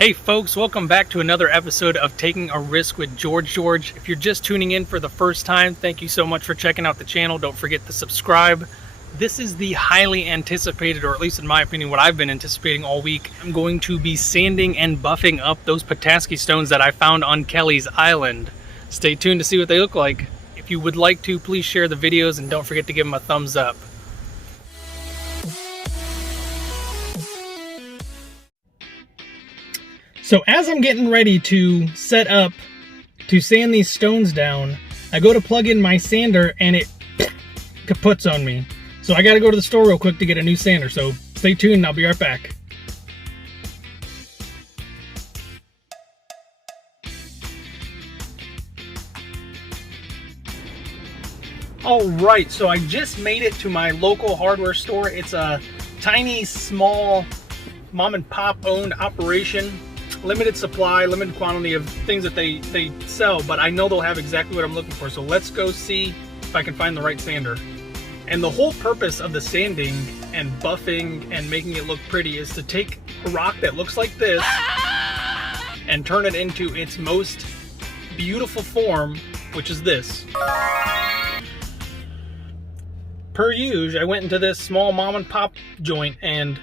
Hey folks, welcome back to another episode of Taking a Risk with George. If you're just tuning in for the first time, thank you so much for checking out the channel. Don't forget to subscribe. This is the highly anticipated, or at least in my opinion, what I've been anticipating all week. I'm going to be sanding and buffing up those Petoskey stones that I found on Kelly's Island. Stay tuned to see what they look like. If you would like to, please share the videos and don't forget to give them a thumbs up. So as I'm getting ready to set up to sand these stones down, I go to plug in my sander and it kaputs on me. So I gotta go to the store real quick to get a new sander. So stay tuned and I'll be right back. Alright, so I just made it to my local hardware store. It's a tiny, small, mom and pop owned operation. Limited supply, limited quantity of things that they sell, but I know they'll have exactly what I'm looking for. So let's go see if I can find the right sander. And the whole purpose of the sanding and buffing and making it look pretty is to take a rock that looks like this and turn it into its most beautiful form, which is this. Per usual, I went into this small mom and pop joint and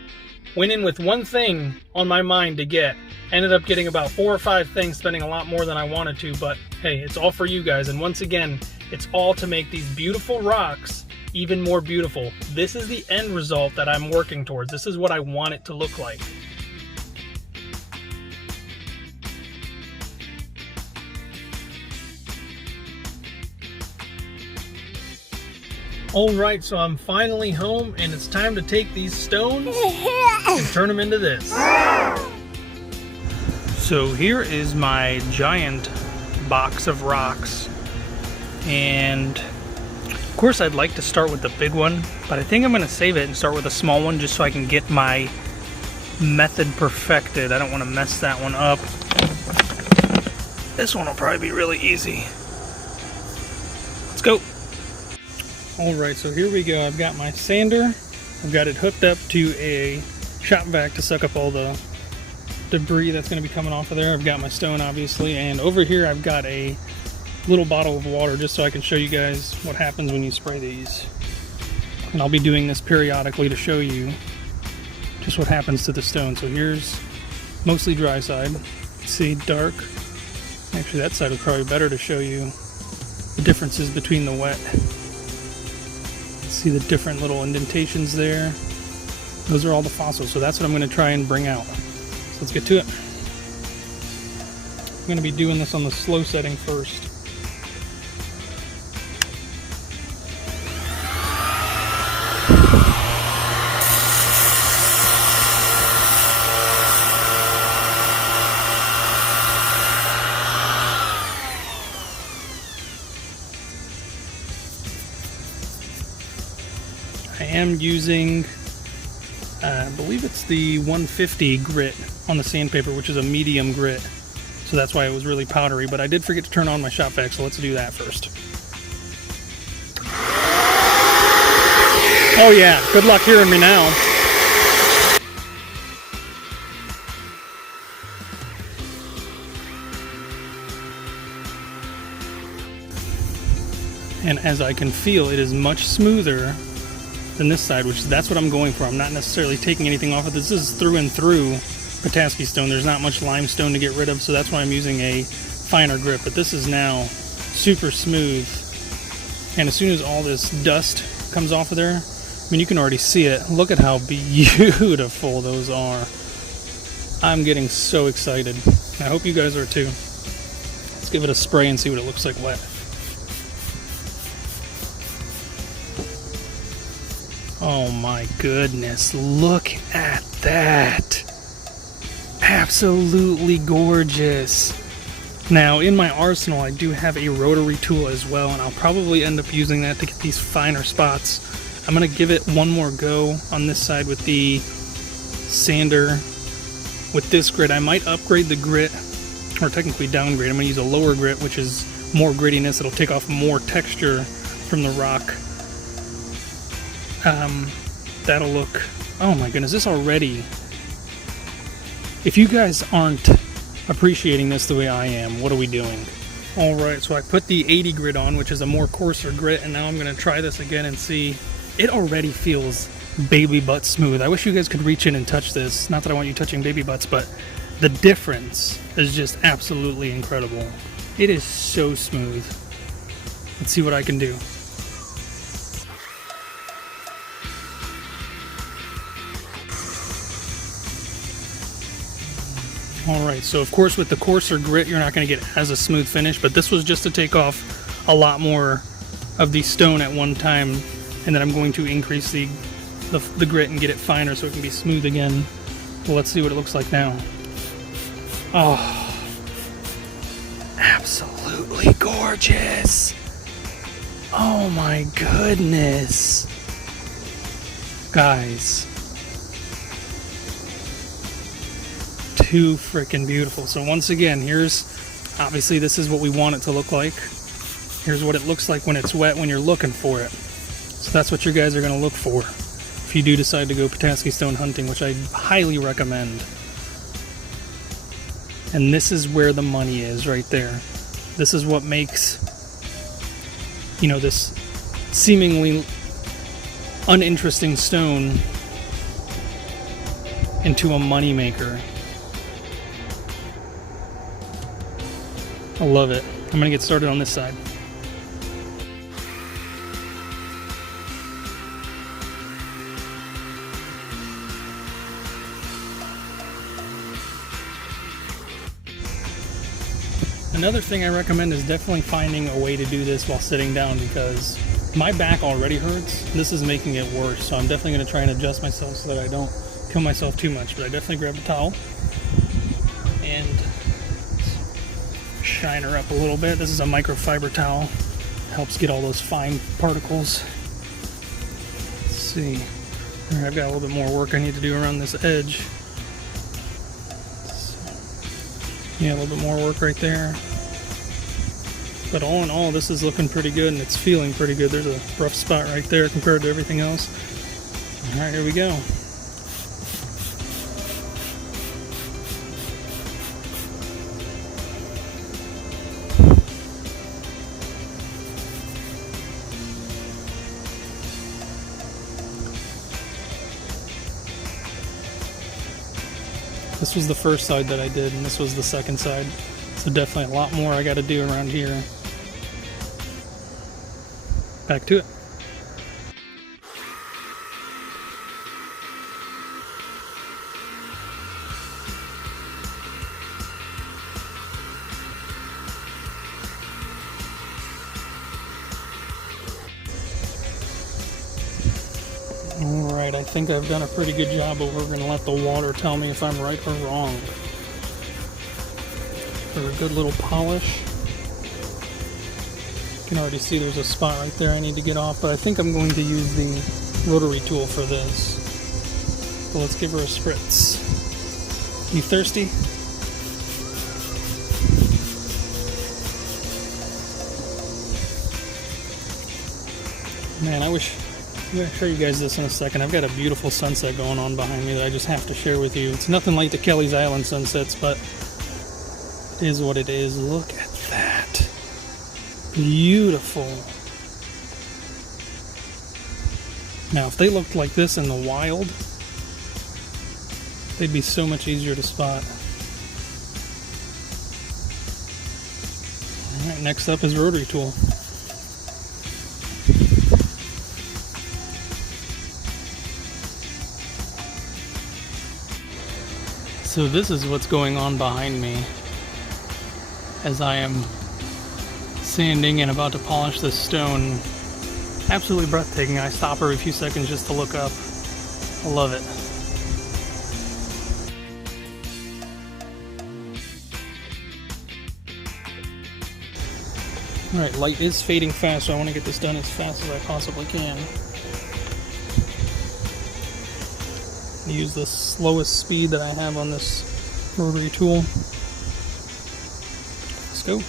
went in with one thing on my mind to get. Ended up getting about 4 or 5 things, spending a lot more than I wanted to, but hey, it's all for you guys. And once again, it's all to make these beautiful rocks even more beautiful. This is the end result that I'm working towards. This is what I want it to look like. Alright, so I'm finally home and it's time to take these stones and turn them into this. So here is my giant box of rocks, and of course I'd like to start with the big one, but I think I'm going to save it and start with a small one just so I can get my method perfected. I don't want to mess that one up. This one will probably be really easy. Let's go. Alright, so here we go. I've got my sander. I've got it hooked up to a shop vac to suck up all the debris that's going to be coming off of there. I've got my stone obviously, and over here I've got a little bottle of water just so I can show you guys what happens when you spray these. And I'll be doing this periodically to show you just what happens to the stone. So here's mostly dry side. See, dark. Actually that side is probably better to show you the differences between the wet. See the different little indentations there. Those are all the fossils, so that's what I'm going to try and bring out. So let's get to it. I'm going to be doing this on the slow setting first. I am using, I believe it's the 150 grit on the sandpaper, which is a medium grit. So that's why it was really powdery, but I did forget to turn on my shop vac, so let's do that first. Oh yeah, good luck hearing me now. And as I can feel, it is much smoother than this side, which that's what I'm going for. I'm not necessarily taking anything off of this. This is through and through Petoskey stone. There's not much limestone to get rid of, so that's why I'm using a finer grip. But this is now super smooth. And as soon as all this dust comes off of there, I mean, you can already see it. Look at how beautiful those are. I'm getting so excited. I hope you guys are too. Let's give it a spray and see what it looks like wet. Oh my goodness, look at that. Absolutely gorgeous. Now in my arsenal I do have a rotary tool as well, and I'll probably end up using that to get these finer spots. I'm going to give it one more go on this side with the sander. With this grit, I might upgrade the grit, or technically downgrade. I'm going to use a lower grit, which is more grittiness. It'll take off more texture from the rock. That'll look, oh my goodness, this already If you guys aren't appreciating this the way I am, what are we doing? Alright, so I put the 80 grit on, which is a more coarser grit, and now I'm going to try this again and see. It already feels baby butt smooth. I wish you guys could reach in and touch this. Not that I want you touching baby butts, but the difference is just absolutely incredible. It is so smooth. Let's see what I can do. Alright, so of course with the coarser grit you're not going to get as a smooth finish, but this was just to take off a lot more of the stone at one time, and then I'm going to increase the grit and get it finer so it can be smooth again. Well, let's see what it looks like now. Oh, absolutely gorgeous. Oh my goodness. Guys. Too freaking beautiful. So once again, obviously this is what we want it to look like. Here's what it looks like when it's wet, when you're looking for it. So that's what you guys are going to look for if you do decide to go Petoskey Stone hunting, which I highly recommend. And this is where the money is right there. This is what makes, you know, this seemingly uninteresting stone into a money maker. I love it. I'm going to get started on this side. Another thing I recommend is definitely finding a way to do this while sitting down, because my back already hurts. This is making it worse, so I'm definitely going to try and adjust myself so that I don't kill myself too much. But I definitely grab a towel and shine her up a little bit. This is a microfiber towel. Helps get all those fine particles. Let's see. All right, I've got a little bit more work I need to do around this edge. Yeah, a little bit more work right there. But all in all, this is looking pretty good and it's feeling pretty good. There's a rough spot right there compared to everything else. All right, here we go. This was the first side that I did, and this was the second side. So definitely a lot more I got to do around here. Back to it. Alright, I think I've done a pretty good job, but we're going to let the water tell me if I'm right or wrong. For a good little polish. You can already see there's a spot right there I need to get off, but I think I'm going to use the rotary tool for this. So let's give her a spritz. You thirsty? Man, I'm going to show you guys this in a second. I've got a beautiful sunset going on behind me that I just have to share with you. It's nothing like the Kelly's Island sunsets, but it is what it is. Look at that. Beautiful. Now, if they looked like this in the wild, they'd be so much easier to spot. Alright, next up is rotary tool. So this is what's going on behind me as I am sanding and about to polish this stone. Absolutely breathtaking. I stop every few seconds just to look up. I love it. Alright, light is fading fast, so I want to get this done as fast as I possibly can. Use the slowest speed that I have on this rotary tool. Let's go.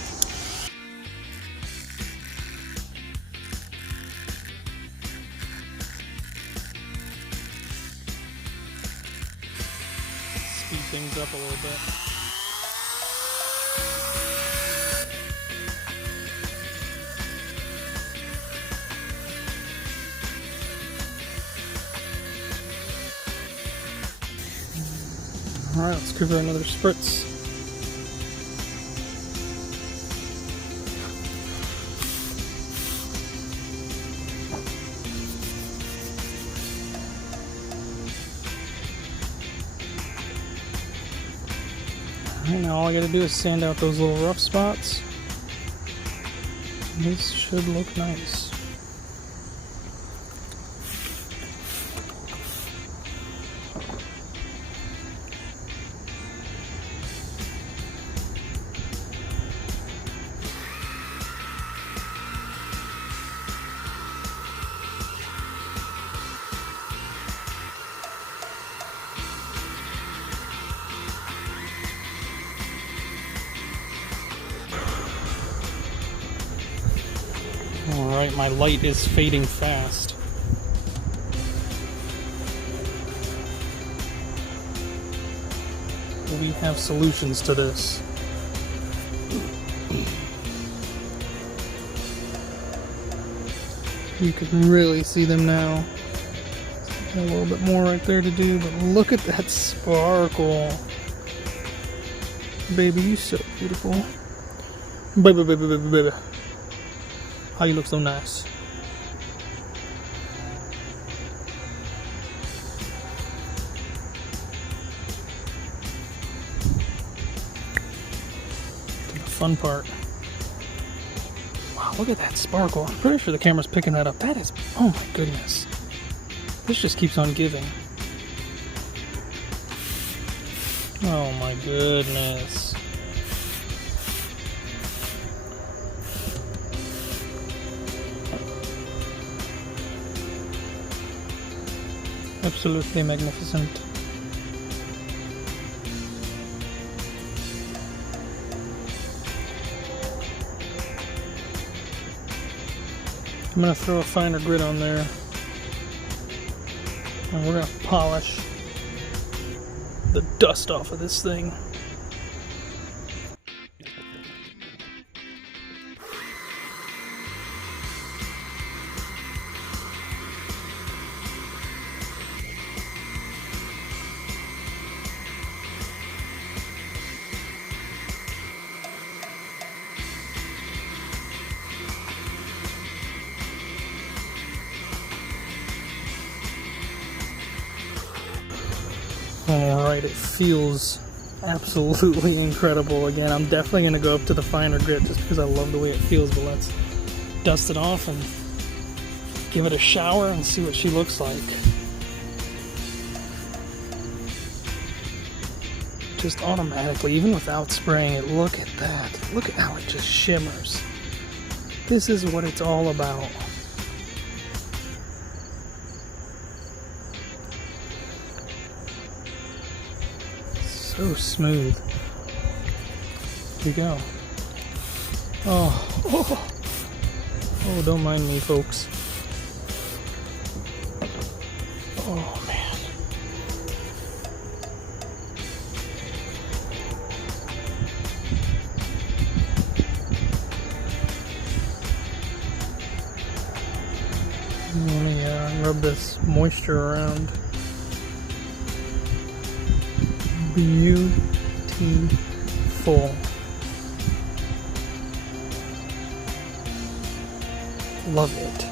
Speed things up a little bit. Alright, let's give her another spritz. Alright, now all I gotta do is sand out those little rough spots. This should look nice. Alright, my light is fading fast. We have solutions to this. You can really see them now. Got a little bit more right there to do, but look at that sparkle. Baby, you so beautiful. Baby, baby, baby, baby. How you look so nice. The fun part. Wow, look at that sparkle. I'm pretty sure the camera's picking that up. That is, oh my goodness. This just keeps on giving. Oh my goodness. Absolutely magnificent. I'm going to throw a finer grit on there. And we're going to polish the dust off of this thing. Alright, it feels absolutely incredible. Again, I'm definitely going to go up to the finer grit just because I love the way it feels, but let's dust it off and give it a shower and see what she looks like. Just automatically, even without spraying it, look at that. Look at how it just shimmers. This is what it's all about. So smooth. Here you go. Oh, don't mind me, folks. Oh, man. Let me rub this moisture around. Beautiful. Love it.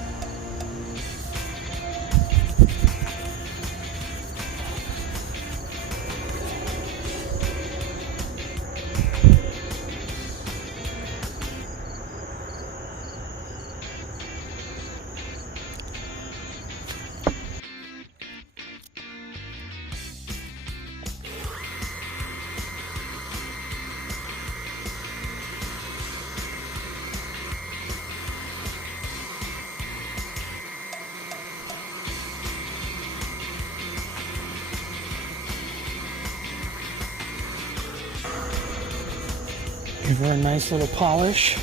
Give her a nice little polish.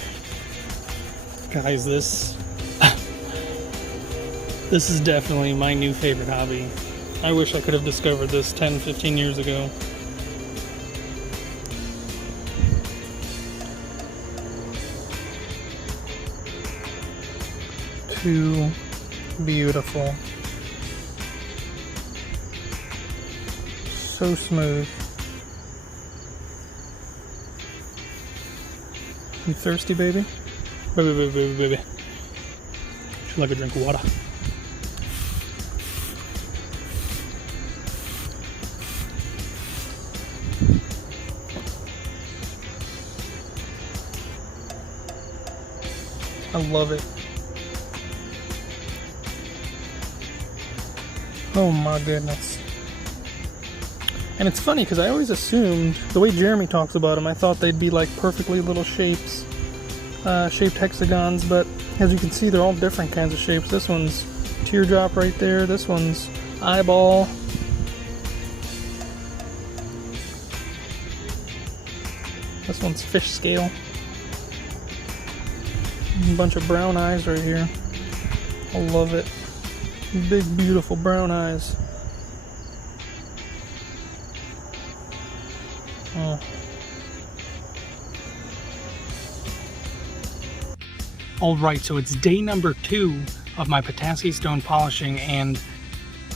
Guys, this is definitely my new favorite hobby. I wish I could have discovered this 10, 15 years ago. too beautiful. So smooth. You thirsty, baby? Baby. Should like a drink of water. I love it. Oh my goodness. And it's funny because I always assumed, the way Jeremy talks about them, I thought they'd be like perfectly little shapes, shaped hexagons, but as you can see, they're all different kinds of shapes. This one's teardrop right there, this one's eyeball. This one's fish scale. A bunch of brown eyes right here. I love it. Big, beautiful brown eyes. Oh. Alright, so it's day number 2 of my Petoskey Stone polishing, and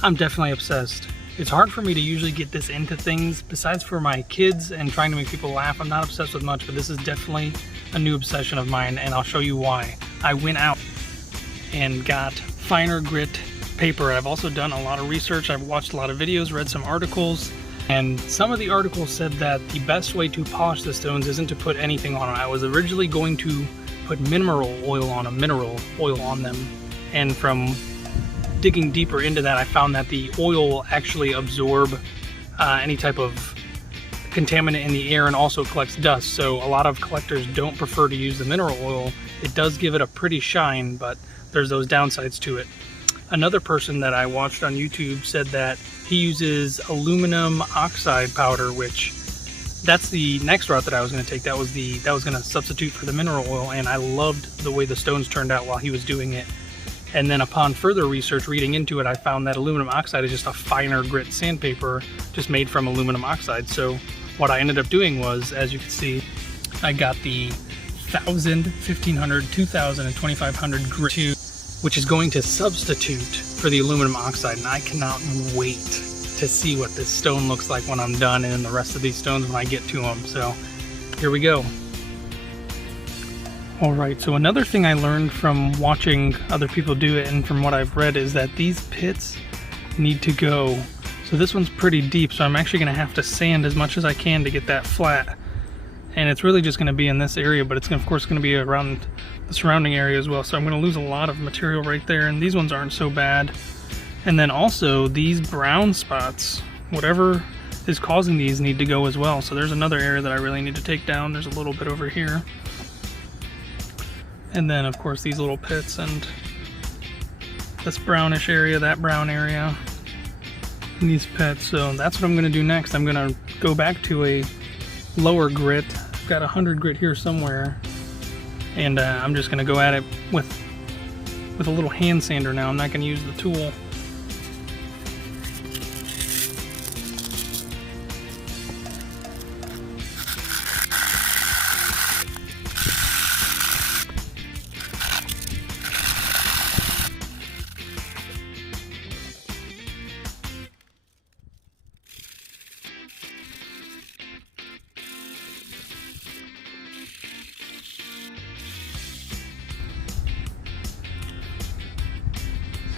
I'm definitely obsessed. It's hard for me to usually get this into things, besides for my kids and trying to make people laugh. I'm not obsessed with much, but this is definitely a new obsession of mine, and I'll show you why. I went out and got finer grit paper. I've also done a lot of research. I've watched a lot of videos, read some articles, and some of the articles said that the best way to polish the stones isn't to put anything on them. I was originally going to put mineral oil on them, and from digging deeper into that, I found that the oil will actually absorb any type of contaminant in the air and also collects dust. So a lot of collectors don't prefer to use the mineral oil. It does give it a pretty shine, but there's those downsides to it. Another person that I watched on YouTube said that he uses aluminum oxide powder, which that's the next route that I was going to take. That was going to substitute for the mineral oil, and I loved the way the stones turned out while he was doing it. And then upon further research, reading into it, I found that aluminum oxide is just a finer grit sandpaper just made from aluminum oxide. So what I ended up doing was, as you can see, I got the 1000, 1500, 2000, and 2500 grit, which is going to substitute for the aluminum oxide. And I cannot wait to see what this stone looks like when I'm done, and the rest of these stones when I get to them. So here we go. Alright, so another thing I learned from watching other people do it and from what I've read is that these pits need to go. So this one's pretty deep, so I'm actually going to have to sand as much as I can to get that flat. And it's really just going to be in this area, but it's of course going to be around the surrounding area as well. So I'm going to lose a lot of material right there, and these ones aren't so bad. And then also these brown spots, whatever is causing these, need to go as well. So there's another area that I really need to take down. There's a little bit over here. And then of course these little pits and this brownish area, that brown area, and these pits. So that's what I'm going to do next. I'm going to go back to a lower grit. I've got 100 grit here somewhere, and I'm just going to go at it with a little hand sander now. I'm not going to use the tool.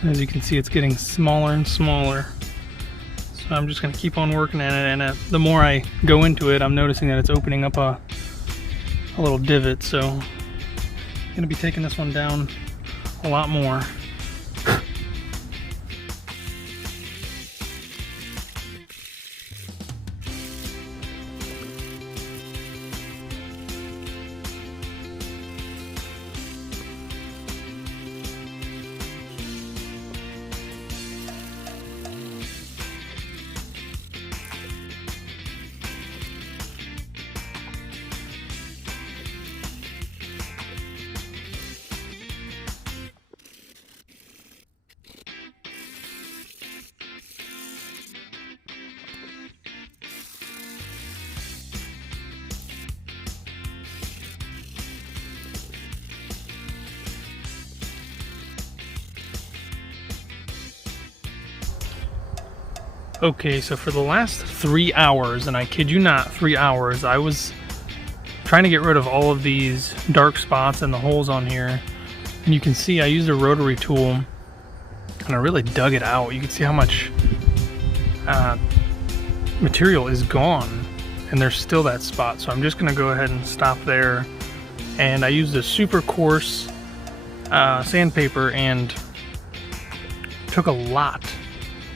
As you can see, it's getting smaller and smaller. So I'm just going to keep on working at it, and the more I go into it, I'm noticing that it's opening up a little divot. So I'm going to be taking this one down a lot more. Okay, so for the last 3 hours, and I kid you not, 3 hours, I was trying to get rid of all of these dark spots and the holes on here. And you can see I used a rotary tool and I really dug it out. You can see how much material is gone, and there's still that spot. So I'm just gonna go ahead and stop there. And I used a super coarse sandpaper and took a lot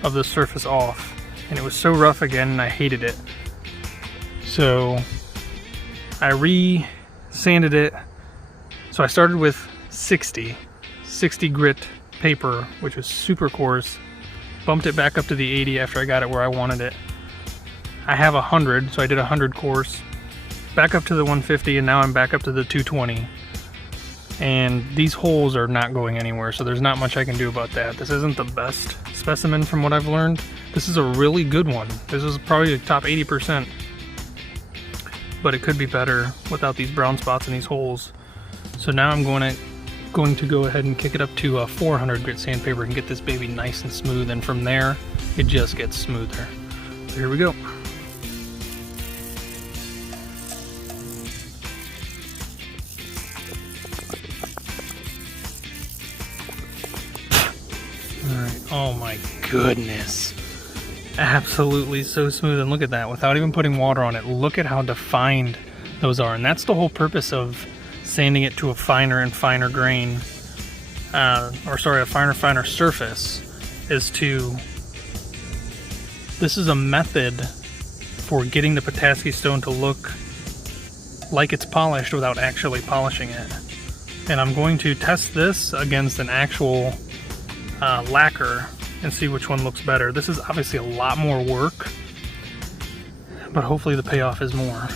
of the surface off. And it was so rough again, and I hated it. So I re-sanded it. So I started with 60 grit paper, which was super coarse. Bumped it back up to the 80 after I got it where I wanted it. I have 100, so I did 100 coarse. Back up to the 150, and now I'm back up to the 220. And these holes are not going anywhere, so there's not much I can do about that. This isn't the best specimen from what I've learned. This is a really good one. This is probably the top 80%. But it could be better without these brown spots and these holes. So now I'm going to go ahead and kick it up to a 400 grit sandpaper and get this baby nice and smooth. And from there, it just gets smoother. So here we go. Oh my goodness. Absolutely so smooth. And look at that, without even putting water on it, look at how defined those are. And that's the whole purpose of sanding it to a finer and finer grain, a finer surface, is this is a method for getting the Petoskey Stone to look like it's polished without actually polishing it. And I'm going to test this against an actual lacquer and see which one looks better. This is obviously a lot more work, but hopefully the payoff is more.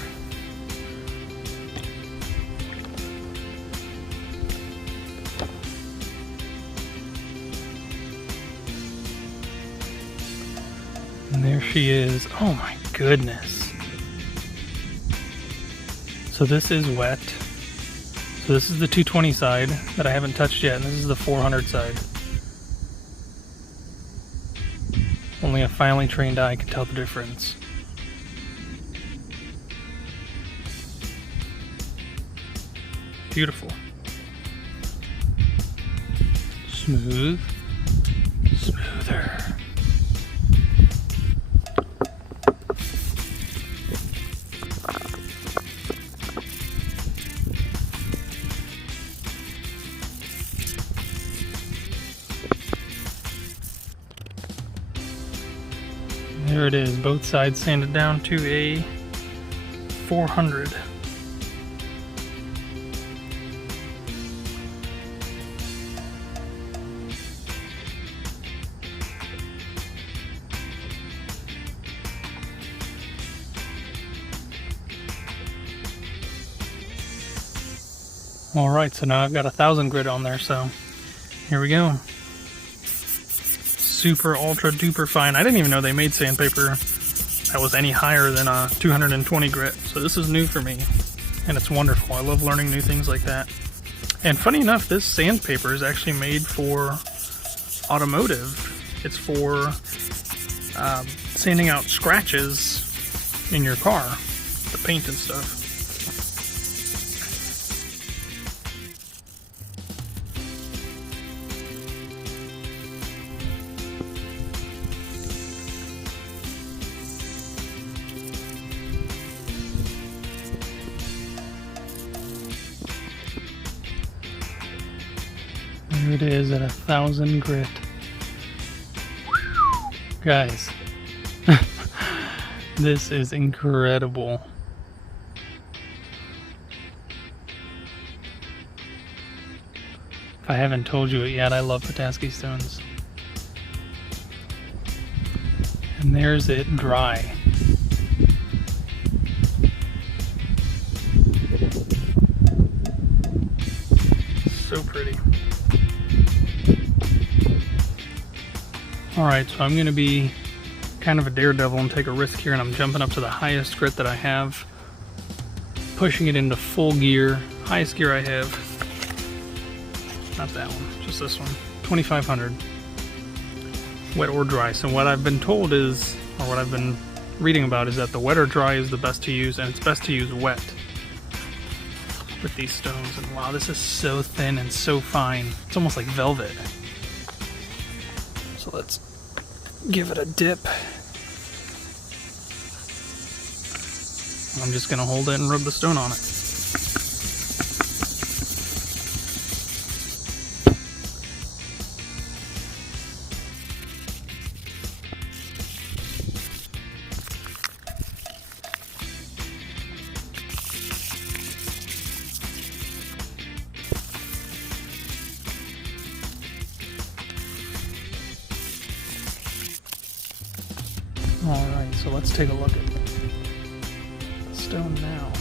And there she is. Oh my goodness. So this is wet. So this is the 220 side that I haven't touched yet, and this is the 400 side. Only a finely trained eye can tell the difference. Beautiful. Smooth. Smoother. There it is, both sides sanded down to a 400. All right, so now I've got 1,000 grit on there, so here we go. Super ultra duper fine. I didn't even know they made sandpaper that was any higher than a 220 grit. So this is new for me, and it's wonderful. I love learning new things like that. And funny enough, this sandpaper is actually made for automotive. It's for sanding out scratches in your car, the paint and stuff. There it is at 1,000 grit. Guys, this is incredible. If I haven't told you it yet, I love Petoskey Stones. And there's it dry. So pretty. Alright, so I'm going to be kind of a daredevil and take a risk here, and I'm jumping up to the highest grit that I have, pushing it into full gear, highest gear I have, not that one, just this one, 2500. wet or dry. So what I've been told is, or what I've been reading about, is that the wet or dry is the best to use, and it's best to use wet with these stones. And wow, this is so thin and so fine. It's almost like velvet. So let's give it a dip. I'm just gonna hold it and rub the stone on it. Alright, so let's take a look at the stone now.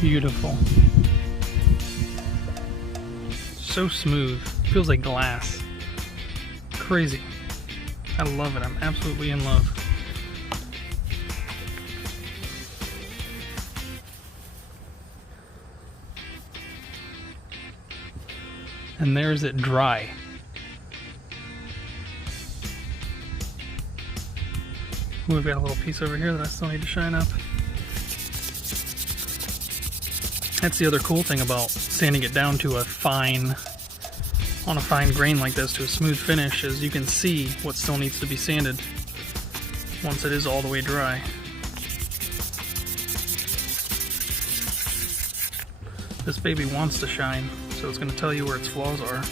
Beautiful. So smooth. Feels like glass. Crazy. I love it. I'm absolutely in love. And there's it dry. We've got a little piece over here that I still need to shine up. That's the other cool thing about sanding it down to a fine grain like this, to a smooth finish, is you can see what still needs to be sanded once it is all the way dry. This baby wants to shine, so it's going to tell you where its flaws are.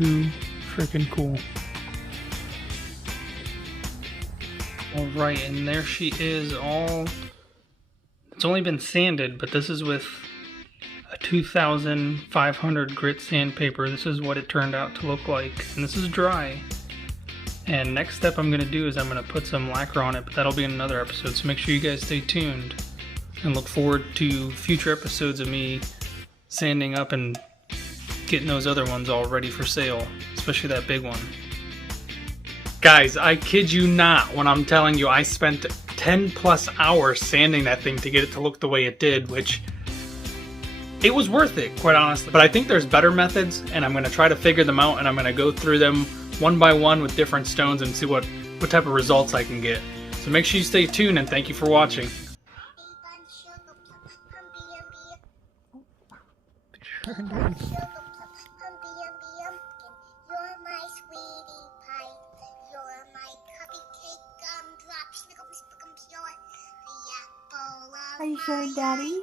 Too freaking cool. Alright, and there she is, it's only been sanded, but this is with a 2500 grit sandpaper. This is what it turned out to look like, and this is dry. And next step I'm going to do is I'm going to put some lacquer on it, but that'll be in another episode, so make sure you guys stay tuned and look forward to future episodes of me sanding up and getting those other ones all ready for sale, especially that big one. Guys, I kid you not when I'm telling you I spent 10 plus hours sanding that thing to get it to look the way it did, which it was worth it, quite honestly. But I think there's better methods, and I'm going to try to figure them out, and I'm going to go through them one by one with different stones and see what type of results I can get. So make sure you stay tuned, and thank you for watching. Are you sure, Daddy?